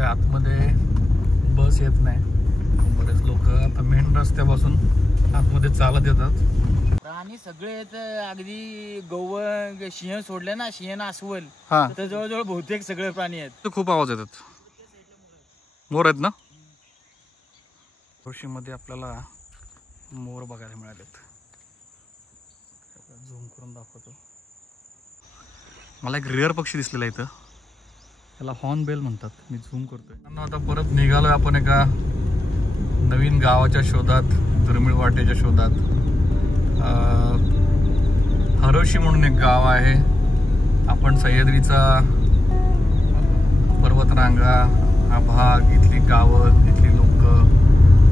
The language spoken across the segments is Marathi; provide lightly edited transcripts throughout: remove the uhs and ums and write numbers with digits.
इकडे आतमध्ये बस येत नाही. बरेच लोक आता मेन रस्त्यापासून आतमध्ये चालत येतात. प्राणी सगळे अगदी गवळ सिंह सोडले ना, सिंह अस्वल हा तर जवळजवळ बहुतेक सगळे प्राणी आहेत. खूप आवाज येतात. मोर आहेत ना. मध्ये आपल्याला मोर बघायला मिळालेत. झूम करून दाखवतो. मला एक रेअर पक्षी दिसलेला इथं. त्याला हॉर्नबिल म्हणतात. मी झूम करतोय. आता परत निघालोय आपण एका नवीन गावाच्या शोधात, दुर्मिळ वाटेच्या शोधात. हरोशी म्हणून एक गाव आहे. आपण सह्याद्रीचा पर्वतरांगा, हा भाग, इथली गावं, इथली लोक,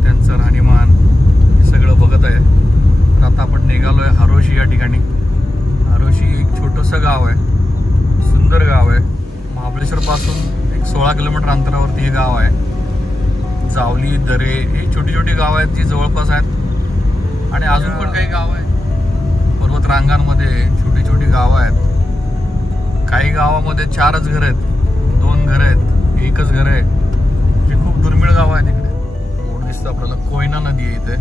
त्यांचं राहणीमान हे सगळं बघत आहे. तर आता आपण निघालोय हरोशी या ठिकाणी. हरोशी एक छोटंसं गाव आहे, सुंदर गाव आहे. महाबळेश्वर पासून एक 16 किलोमीटर अंतरावरती हे गाव आहे. जावली, दरे ही छोटी छोटी गाव आहेत जी जवळपास आहेत. आणि अजून पण काही गाव आहेत पर्वत रांगांमध्ये, छोटी छोटी गावं आहेत. काही गावामध्ये 4च घर आहेत, 2 घर आहेत, 1च घर आहे. जी खूप दुर्मिळ गाव आहे तिकडे. बोर्ड दिसतं आपल्याला. कोयना नदी आहे इथे.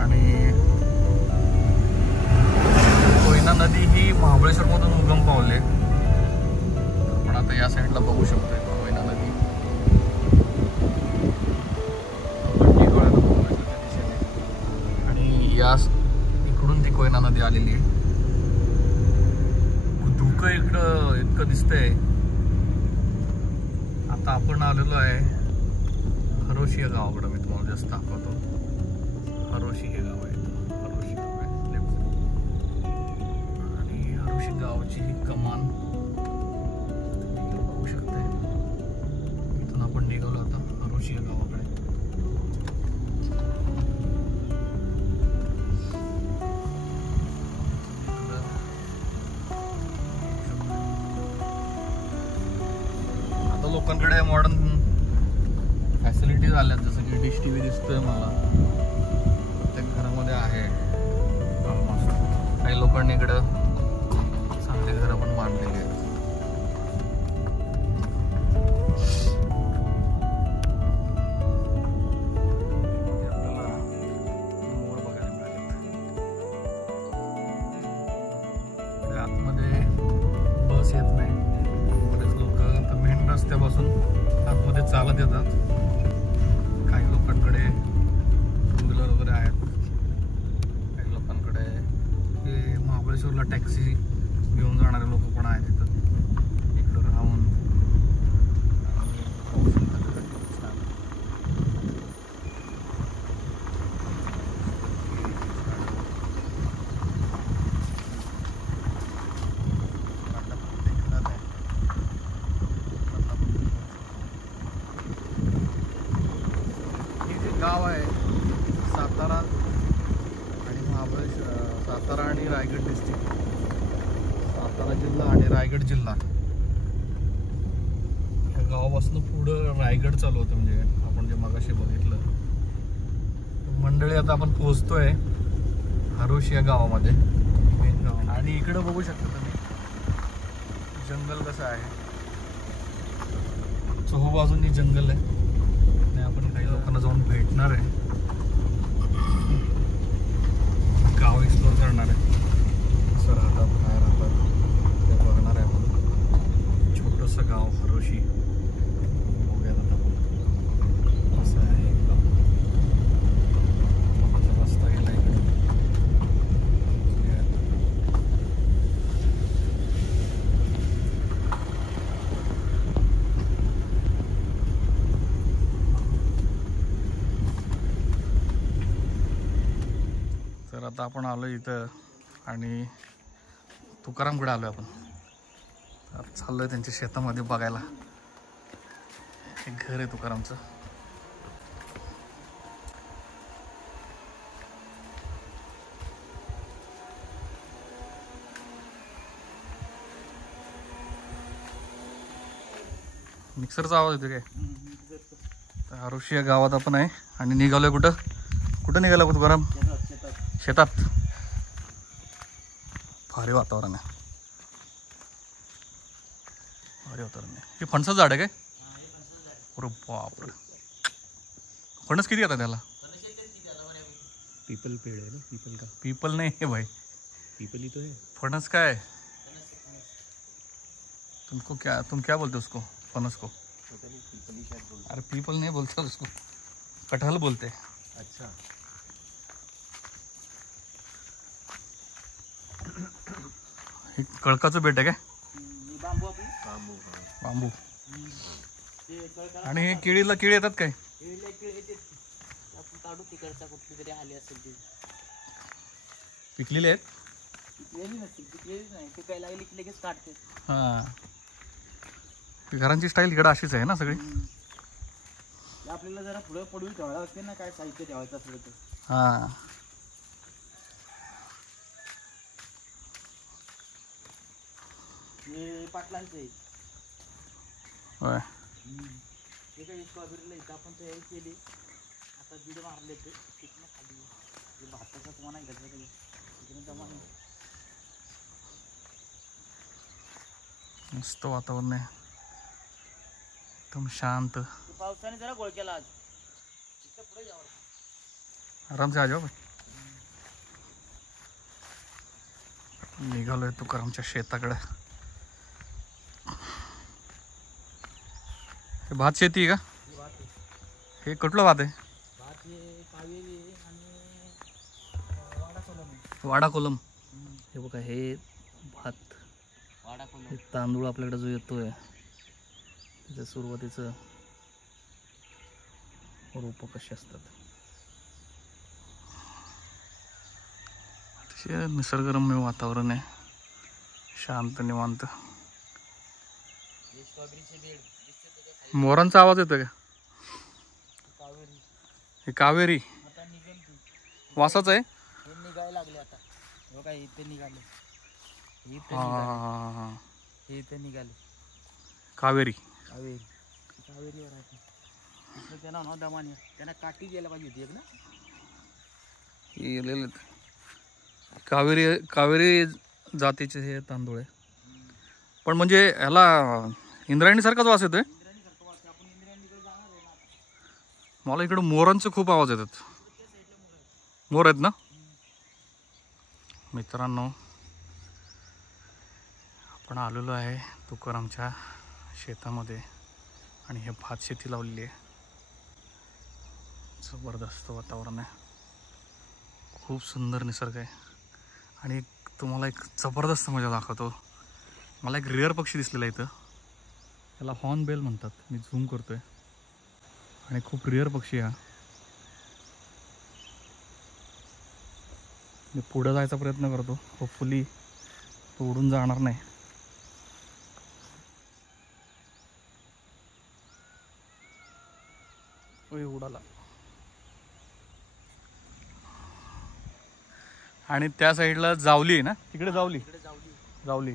आणि कोयना नदी ही महाबळेश्वर मधून उगम पावले. पण आता या साईडला बघू शकतोय कोयना नदी. आणि या इकडून ती कोयना नदी आलेली आहे. धुकं इकडं इतकं दिसतंय. आता आपण आलेलो आहे हरोशी या गावाकडे. मी तुम्हाला जास्त दाखवतो. हरोशी हे गाव आहे. हरोशी गाव आहे. आणि हरोशी गावाची ही कमान बघू शकताय. इथून आपण निघालो आता हरोशी या गावाकडे. आता लोकांकडे मॉडर्न फॅसिलिटीज आल्यात, जसं की डिश टीव्ही दिसतोय मला प्रत्येक घरामध्ये आहे ऑलमोस्ट. काही लोकांनी इकडं चांगली घरं पण बांधलेली आहेत. आपल्याला मोर बघायला मिळालेत. आतमध्ये बस येत नाही. बरेच लोक आता मेन रस्त्यापासून आतमध्ये चालत येतात. काही लोकांकडे 2 व्हीलर वगैरे आहेत. काही लोकांकडे हे महाबळेश्वरला टॅक्सी घेऊन जाणारे लोक पण आहेत तिथं. इकडं राहून गाव आहे सातारा आणि महाबळेश्वर, सातारा आणि रायगड डिस्ट्रिक्ट, सातारा जिल्हा आणि रायगड जिल्हा. या गावापासून पुढं रायगड चालू होतं. म्हणजे आपण जे मगाशी बघितलं. मंडळी आता आपण पोहोचतोय हरोशी या गावामध्ये, मेन गाव. आणि इकडं बघू शकता तुम्ही जंगल कसं आहे. चोहोबाजूंनी जंगल आहे. आणि आपण काही लोकांना जाऊन भेटणार आहे, गाव एक्सप्लोर करणार आहे. कसं राहतात, काय राहतात ते बघणार आहे आपण. छोटंसं गाव हरोशी. बघूयात आता कसं आहे गाव. रस्ता गेला इकडे. तर आता आपण आलो इथं आणि तुकारामकडे आलो आपण. चाललोय त्यांच्या शेतामध्ये बघायला. एक घर आहे तुकारामचं. मिक्सरचा आवाज येतो काय? हरोशी या गावात आपण आहे आणि निघालोय कुठं कुठं निघालो तुकाराम? शेतात. भारी वातावरण आहे. भारी वातावरण आहे. हे फणसाचं झाड आहे काय? अरे बापरे, फणस किती येतात त्याला? पीपल पेड़ है ना, पीपल का। पीपल नहीं है भाई, पीपल ही तो है। फणस का है। तुम क्या बोलते हो उसको, फणस को? अरे पीपल नहीं बोलते उसको, कटहल बोलते हैं। अच्छा, हे कळकाचं बेट आहे काय? बांबू आपली बांबू। बांबू. ते कळकळा आणि हे केळीला केळी येतात काय? केळीला केळी येते. आपण काढू तिकडचा कुठली तरी आली असेल ती. पिकलेले आहेत? पिकलेली नसतील, पिकलेलीच नाही. ते काय लागली की लगेच काढते. हां, घरांची स्टाईल इकडं अशीच आहे ना सगळी. ते आपल्याला जरा पुढे पडून ठेवायला लागते ना, काय साहित्य ठेवायचं असलं तर. हां, हे पाटलांचं आहे. होय. हे काही स्ट्रॉबेरीला इथं आपण तयारी केली. आता दीड मारले ते तिथनं खाली ते भाताचा तुम्हाला नाही घ्यायचं तिकडे जमा नाही. मस्त वातावरण आहे, एकदम शांत. ते पावसाने जरा गोळ केला आज. इथं पुढे जावं. आराम से आ जाओ. निघालोय तुकारामच्या शेताकडे. हे भात शेती आहे का? ही भात आहे. हे कुठलं भात आहे? भात हे कावेरी आहे आणि वाडा कोलम आहे. वाडा कोलम. हे बघा, हे भात, वाडा कोलम. हे तांदूळ आपल्याकडे जो येतोय त्याच्या सुरुवातीचं रोपं कशी असतात. अतिशय निसर्गरम्य वातावरण आहे, शांत निवांत. हे स्ट्रॉबेरीचे बेड दिसते ते काय खाली. मोरांचा आवाज येतोय का? कावेरी हे कावेरी आता निघेल ती. वासाचं आहे. हे निघायला लागले आता. हे बघा इथे निघाले. हे इथे हा, निघाले. हे इथे निघाले. कावेरी. कावेरी कावेरीवर आहे. इथं त्यांना ना दमाने त्यांना काठी द्यायला पाहिजे होती एक ना. हे कावेरी, कावेरी जातीचे हे तांदूळ आहे. पण म्हणजे ह्याला इंद्रायणीसारखाच वास येतोय. इंद्रायणीसारखं वाटतं. आपण इंद्रायणीकडे जाणार आहे ना. मला इकडं मोरांचे खूप आवाज येतात. मोर आहेत ना मित्रांनो? आपण आलेलो आहे तुकारामच्या शेतामध्ये आणि हे भात शेती लावलेली आहे. जबरदस्त वातावरण आहे, खूप सुंदर निसर्ग आहे. आणि तुम्हाला एक जबरदस्त मजा दाखवतो. मला एक रेअर पक्षी दिसलेला इथं, त्याला हॉर्नबिल म्हणतात. मी झूम करतोय आणि खूप रेअर पक्षी हा. मी पुढे जायचा प्रयत्न करतो, होपफुली तो उडून जाणार नाही. उडाला. आणि त्या साईडला जावली आहे ना, तिकडे जावली. जावली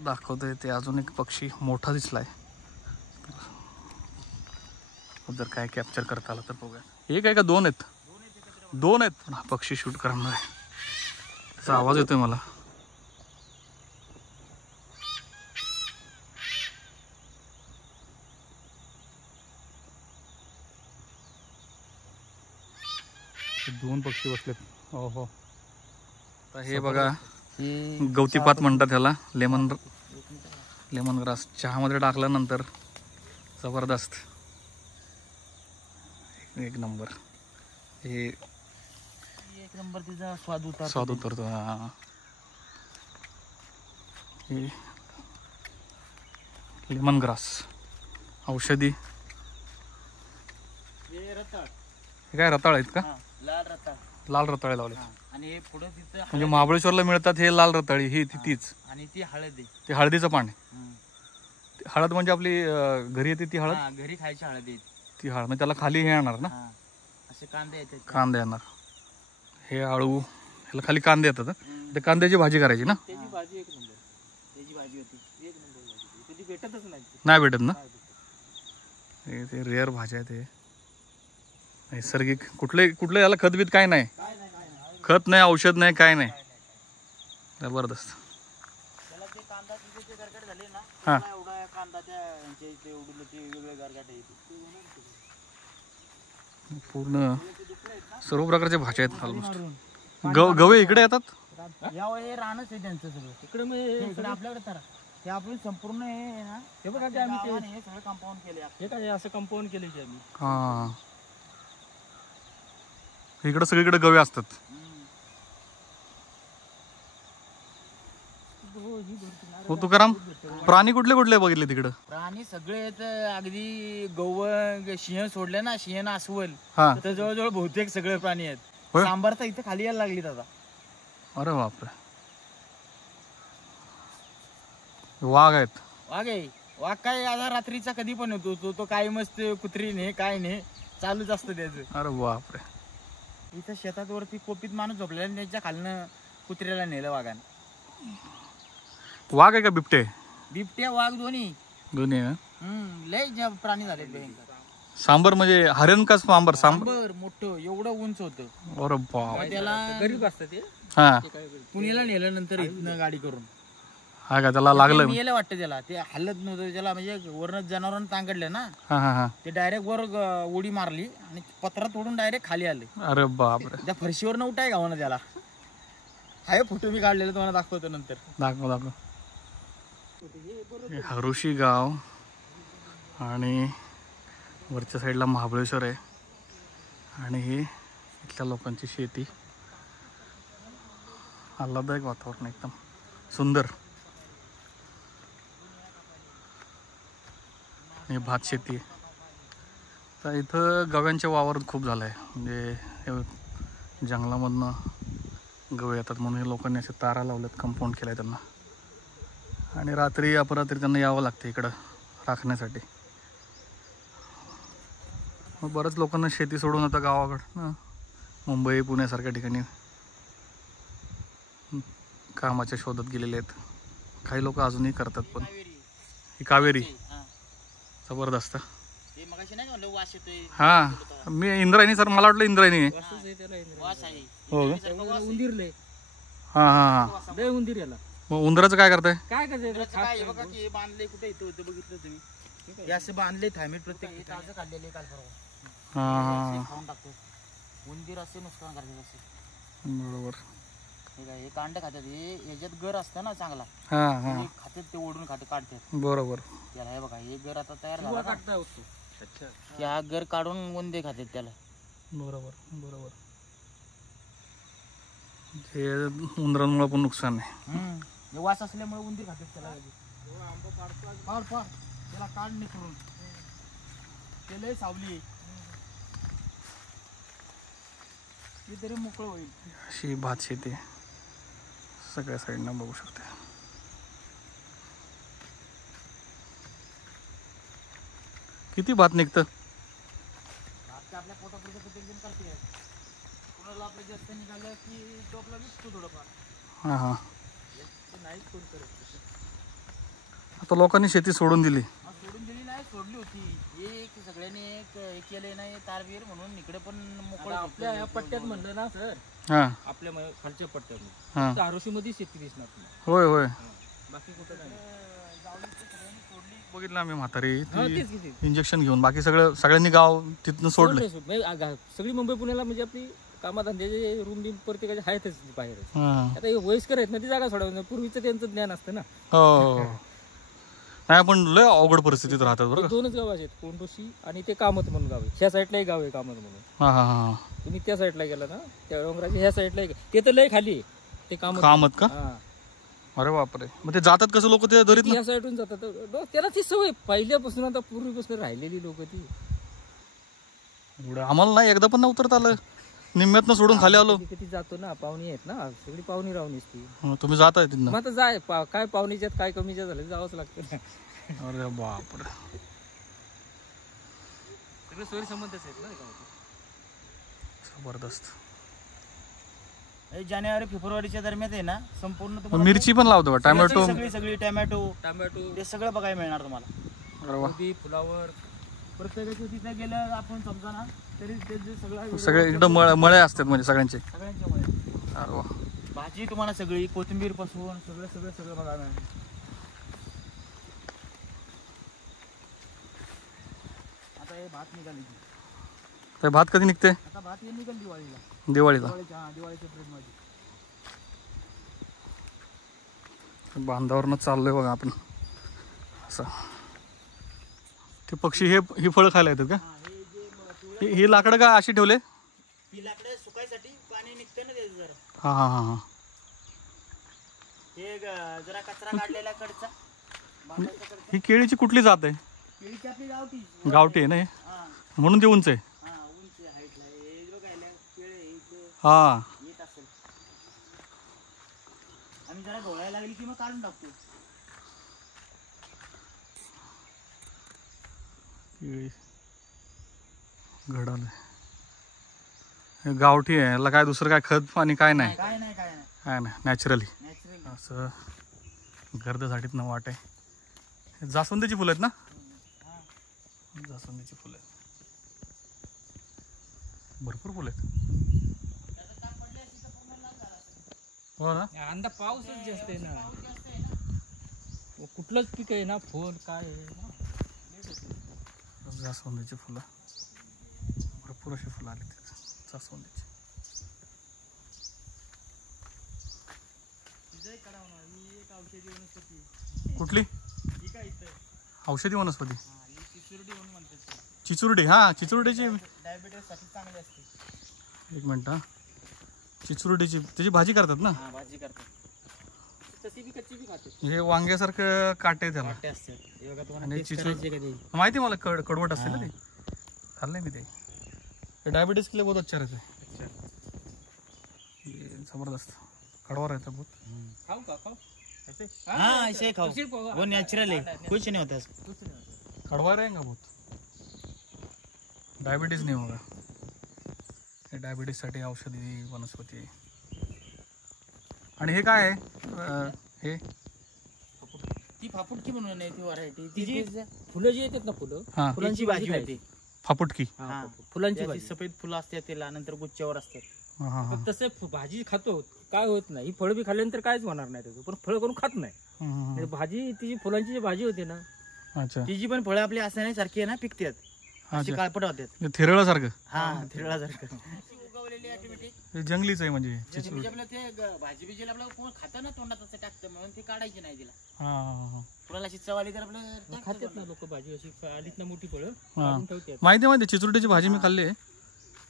दाखवतोय ते. अजून एक पक्षी मोठा दिसलाय, जर काय कॅप्चर करता आला तर बघूया. एक आहे का दोन आहेत? दोन आहेत. पण हा पक्षी शूट करणार आहे, त्याचा आवाज येतोय मला. दोन पक्षी बसलेत. हो हो. हे बघा, गवतीपात म्हणतात ह्याला. लेमन ग्रास चहामध्ये टाकल्यानंतर जबरदस्त, एक नंबर. हे एक नंबर तिचा स्वाद उतरतो. हा, हे लेमन ग्रास औषधी. हे रताळ. हे काय रताळ आहेत का? लाल रताळ. लाल रताळे लावले. आणि पुढे तिथं म्हणजे महाबळेश्वरला मिळतात हे लाल रताळी, ही तीच. आणि ती हळद आहे. ते हळदीचं पान आहे. हळद म्हणजे आपली घरी येते ती हळद. घरी खायची हळद आहे ती हळद म्हणजे त्याला खाली हे येणार ना, असे कांदे येतात. कांदे येणार. हे आळू, ह्याला खाली कांदे येतात. ते कांद्याची भाजी करायची ना. त्याची भाजी एक नंबर. त्याची भाजी होती एक नंबर भाजी. कधी भेटतच नाही भेटत ना. ते रेअर भाज्या आहेत. हे नैसर्गिक. कुठले याला खतबीत काय नाही. खत नाही, औषध नाही, काय नाही. जबरदस्त. त्याला ते कांदा तिथे गरगट झाले ना, हा, एवढा कांदा त्यांच्या इथे उडून ते वेगवेगळे गारगाटे येते पूर्ण सर्व प्रकारच्या भाज्या आहेत ऑलमोस्ट. गवे इकडे येतात. या हे रानच आहे त्यांचं सगळं इकडे. मग इकडे आपल्याकडे तर हे आपण संपूर्ण हे ना हे बघा ते आम्ही हे सगळं कंपाऊंड केले. हे काय असं कंपाऊंड केले की आम्ही. हा इकडे सगळीकडे गवे असतात. हो तुकाराम, प्राणी कुठले कुठले बघितले तिकडं? प्राणी सगळे अगदी गव सिंह सोडले ना, सिंह ना अस्वल, हा तर जवळजवळ बहुतेक सगळे प्राणी आहेत. सांबार तर इथे खाली यायला लागली आता. अरे बापरे, वाघ आहेत. वाघ आहे. वाघ काय आता रात्रीचा कधी पण होतो तो काय मस्त कुत्री ने काय ने चालूच असतं त्याचं. अरे बापरे, इथं शेतात वरती कोपीत माणूस झोपलेला आणि त्याच्या खालनं कुत्र्याला नेलं वाघानं. वाघ आहे का बिबटे? बिबट्या वाघ दोन्ही दोन्ही आहे. लय प्राणी झाले भयंकर. सांबर म्हणजे हरण का सांबर? सांबर मोठं एवढं उंच होतं. अरे बाप, त्याला गरीब असतं ते. हा पुण्याला नेलं नंतर इथनं गाडी करून. हा का, त्याला लागलं? मेलं वाटतं त्याला, ते हलत नव्हतं त्याला, म्हणजे वरण जनावरांना तांगडलं ना. हा हा हा, ते डायरेक्ट वर उडी मारली आणि पत्रात ओढून डायरेक्ट खाली आले. अरे बापरे, त्या फरशीवर न उठाय गावं ना त्याला. आहे फोटो मी काढलेला, तुम्हाला दाखवतो नंतर. दाखव दाखव. हरोशी गाव आणि वरच्या साईडला महाबळेश्वर आहे आणि ही इथल्या लोकांची शेती. आल्हाददायक वातावरण, एकदम सुंदर. हे भात शेती आहे. तर इथं गव्यांच्या वावर खूप झालं आहे. म्हणजे हे जंगलामधनं गवे येतात म्हणून हे लोकांनी असे तारा लावल्यात, कंपाऊंड केलं आहे त्यांना. आणि रात्री अपरात्री त्यांना यावं लागतं इकडं राखण्यासाठी. मग बऱ्याच लोकांना शेती सोडून आता गावाकडं मुंबई पुण्यासारख्या ठिकाणी कामाच्या शोधात गेलेले आहेत. काही लोक अजूनही करतात. पण ही कावेरी जबरदस्त. हा मी इंद्रायणी सर, मला वाटलं इंद्रायणी आहे. हो हा हा हा, उंदीर याला. मग उंदराचं काय करताय? काय करायचं, बांधले कुठे इथं होतं बघितलं तुम्ही. हे असं बांधले थांबीत प्रत्येक ताजं काढलेले काल परवा. हा खाऊन टाकतो उंदीर, असे नुकसान करतात असे. बरोबर. हे कांड खातात. हे याच्यात गर असतं ना चांगला, हा हा खातात ते ओढून काढतात. बरोबर. त्याला हे बघा, हे गर आता तयार झाला की हा गर काढून उंदे खातात त्याला. बरोबर बरोबर. हे उंदरांमुळे पण नुकसान आहे. हे वास असल्यामुळे उंदीर खातात त्याला. पाड पाड त्याला काढ निकरून त्याला सावली ती तरी मोकळं होईल. अशी भात शेती सगळ्या साईडनं बघू शकते. किती भात निघतं? आपल्या पोटापुरतं प्रत्येक जण करते. कोणाला आपलं जास्त निघालं की तो आपला विकतो थोडंफार. हां हां, नाही कोण करत. आता लोकांनी शेती सोडून दिली. सोडून दिली नाही, सोडली होती. हे सगळ्यांनी एक हे केले नाही तारवीर म्हणून इकडे पण मोकळं. आपल्या पट्ट्यात म्हणलं ना सर, हां आपल्या खालच्या पट्ट्यात हां, आरोशी मध्ये शेती दिसणार. होय होय. बाकी कुठं नाही. बघितलं आम्ही म्हातारी इंजेक्शन घेऊन, बाकी सगळ्यांनी गाव तिथनं सोडलं. सगळी मुंबई पुण्याला म्हणजे आपली कामाधंद्याचे रूम बिम प्रत्येकाचे आहेतच बाहेर. हां, आता हे वयस्कर आहेत ना, ती जागा सोडायला. पूर्वीचं त्यांचं ज्ञान असतं ना. हो नाही, आपण लय अवघड परिस्थितीत राहतात बरं. दोनच गाव आहेत, कोंडोशी आणि ते कामत म्हणून गाव आहे. ह्या साईडला एक गाव आहे कामत म्हणून. हां हां हां, तुम्ही त्या साईडला गेला ना, त्या डोंगराच्या ह्या साईडला ते तर लय खाली ते कामत का? अरे बापरे, मग ते जातात कसं लोक ते दरीत? या साईडून जातात. त्याला ती सवय पहिल्यापासून, आता पूर्वीपासून राहिलेली लोक ती. आम्हाला नाही एकदा पण नाही उतरत आलं, निम्म्यातनं सोडून खाली आलो. किती जातो ना, पाहुणी आहेत ना, सगळी पाहुणी राहून ती. तुम्ही जाताय तिथनं? मग आता जाय काय पाहुणीच्यात काय कमीच्या झालं जावंच लागतं. अरे बापरे, सगळे सोयी संबंधच आहेत ना. जबरदस्त. जानेवारी फेब्रुवारीच्या दरम्यान आहे ना, संपूर्ण मिरची पण लावतो, टोमॅटो सगळी टोमॅटो ते सगळं बघायला मिळणार तुम्हाला. फुलावर प्रत्येकाच्या तिथे गेलं आपण समजा ना, तरी ते सगळे एकदम मळे असतात म्हणजे सगळ्यांचे मळे. अरे वा. भाजी तुम्हाला सगळी कोथिंबीर पासून सगळं बघायला मिळणार. आता हे भात निघाली तर भात कधी निघते? आता भात हे निघाल दिवाळीला. दिवाळीला. दिवाळीच्या एप्रिलमध्ये. बांधावरनं चाललोय बघा आपण असं. ते पक्षी ही फळं खायला येतात का? ही लाकडं का अशी ठेवले? ही लाकडं सुकायसाठी पाणी निघतं ना त्याचं जरा. हां हां हां हां. हे जरा कचरा काढलेला कडचा. ही केळीची कुठली जात आहे? केळीची आपली गावठी. गावठी आहे ना हे? हां म्हणून ते उंच आहे. हां उंच हाईटला. हे बघायला केळे इथं हां. येत असेल. आम्ही जरा डोळायला लागली की मग काढून टाकतो. केळी घडाले. हे गावठी आहे. याला काय दुसरं काय खत पाणी काय नाही? काय नाही काय नाही. काय नाही, नॅचरली नॅचरल. असं गर्दसाठीत न वाट आहे. जास्वंदीची फुलं आहेत ना? जास्वंदीची फुलं आहेत. भरपूर फुलं आहेत. हो ना. यंदा पाऊसच जास्त आहे ना. कुठलंच पीक आहे ना, फुल काय आहे. जास्वंदीची फुलं भरपूर अशी फुलं आली तिथे जास्वंदीची. कुठली औषधी वनस्पती? चिचुरडी. हा चिचुरडीची डायबिटीस साठी चांगली असते. एक मिनिट. हा चिचुरडीची त्याची भाजी करतात ना? भाजी करतात. तशी बी कच्ची बी खाते. हे वांग्यासारखं काटे त्याला असतात. हे बघा तुम्हाला आणि taste करायची आहे कधी? माहिती आहे मला. कडवट असते ना ते. खाल्लंय मी ते. डायबिटीज के लिए बहुत अच्छा रहता है. ये जबरदस्त कड़वा रहता है बहुत. खाऊ का? खाऊ ऐसे? हाँ ऐसे खाओ. वो नेचुरल है. कुछ नहीं होता इसको. कड़वा रहेगा बहुत. डायबिटीज नहीं होगा. हे डायबिटीजसाठी औषधी वनस्पती आहे. आणि हे काय आहे? हे ती फाफुटकी म्हणून आहे ती व्हरायटी. ती फुलं जी येतात ना, हा फुलांची भाजी होते. फापुटकी. हा फुलांची भाजी. सफेद फुलं असतात त्याला नंतर गुच्छावर असतात. हा हा हा. तसे भाजी खातो काय होत नाही. ही फळं बी खाल्ल्यानंतर काहीच होणार नाही त्याचं. पण फळं करून खात नाही. हम्म. भाजी तिची फुलांची जी भाजी होते ना, अच्छा. तिची पण फळं आपली असं नाही सारखी आहे ना पिकतात. अशी अच्छा. काळपट होतात. थिरळासारखं. हा थिरळासारखं. उगवलेली ऑटोमॅटिक. हे जंगलीच आहे म्हणजे म्हणजे आपलं ते भाजी बिजीला आपलं कोण खातं ना तोंडात असं टाकतं म्हणून ते काढायची नाही तिला. हा. फुलाला अशी चव आली तर आपलं खातात ना लोक भाजी. अशी आलीत ना मोठी फळं हा. काढून ठेवतात. माहिती चिचुरडीची भाजी मी खाल्ली आहे.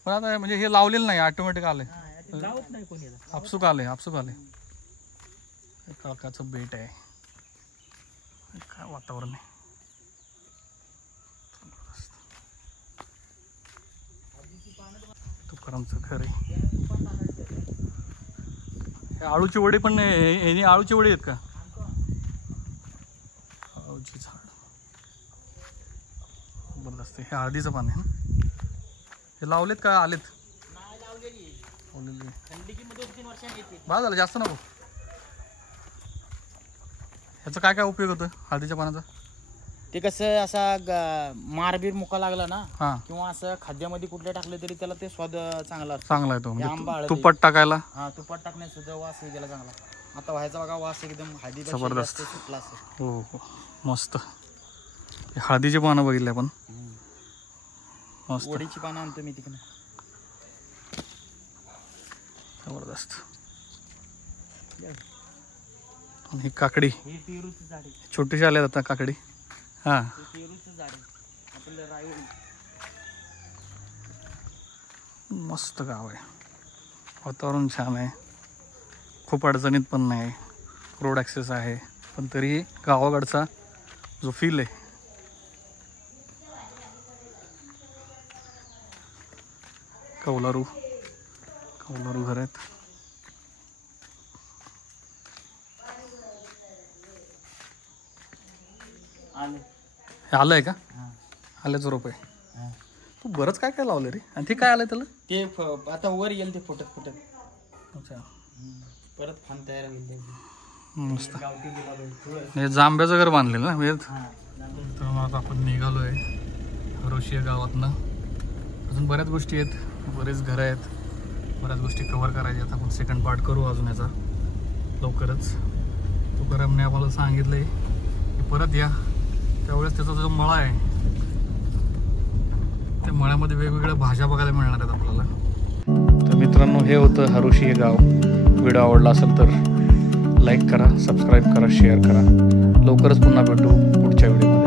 पण आता म्हणजे हे लावलेलं नाही. ऑटोमॅटिक आले. लावत नाही कोणी याला. आपसुक आले. काकाचं बेट आहे. काय वातावरण आहे. तुकारामचं घर आहे. हे आळूची वडे पण हे आळूची वडे आहेत का? आळूची झाड जबरदस्त. हे हळदीचं पान आहे ना? हे लावलेत का आलेत? नाही लावलेली. लावलेली. थंडी की 2-3 वर्षांनी येते. बा झालं जास्त नको. ह्याचा काय काय उपयोग होतो हळदीच्या पानाचा? ते कसं असा मारबीर मुका लागला ना हा किंवा असं खाद्यामध्ये कुठल्या टाकलं तरी त्याला ते स्वाद चांगला असतो. चांगला आहे तो. आंबा म्हणजे हळदी. तुपात टाकायला. हा तुपात टाकण्यात सुद्धा वास आहे त्याला चांगला. आता व्हायचा बघा वास एकदम हळदी जबरदस्त. सुटला असेल. हो हो मस्त. हे हळदीचे पानं बघितले आपण. मस्त वडीची पानं आणतो मी तिकडे. जबरदस्त. आणि ही काकडी हे पेरूचं झाड आहे. छोटीशी आल्या आता काकडी. हा हे पेरूचं झाड आहे आपलं रायवडी. मस्त गाव आहे. वातावरण छान आहे. खूप अडचणीत पण नाही. रोड ॲक्सेस आहे. पण तरी गावाकडचा जो फील आहे कौलारू घर आहेत. आले. हे आलं आहे का? हा. आल्याचं रोप आहे. हा. तू बरंच काय काय लावलं रे. आणि ते काय आलंय त्याला? ते आता वर येईल ते फुटत. अच्छा परत फान तयार होईल त्याची. मस्त. गावठी गुलाब. हे जांभ्याचं घर बांधलेलं ना वेळ. हा. तर मग आपण निघालो आहे हरोशी गावातनं. अजून बऱ्याच गोष्टी आहेत. बरेच घरं आहेत. बऱ्याच गोष्टी कव्हर करायच्या आहेत. आपण सेकंड पार्ट करू अजून याचा लवकरच. तुकारामने आम्हाला सांगितलं आहे की परत या. त्यावेळेस त्याचा जो मळा आहे मळ्यामध्ये वेगवेगळ्या भाज्या बघायला मिळणार आहेत आपल्याला. तर मित्रांनो, हे होतं हरोशी हे गाव. व्हिडिओ आवडला असेल तर लाईक करा, सबस्क्राईब करा, शेअर करा. लवकरच पुन्हा भेटू पुढच्या व्हिडिओ.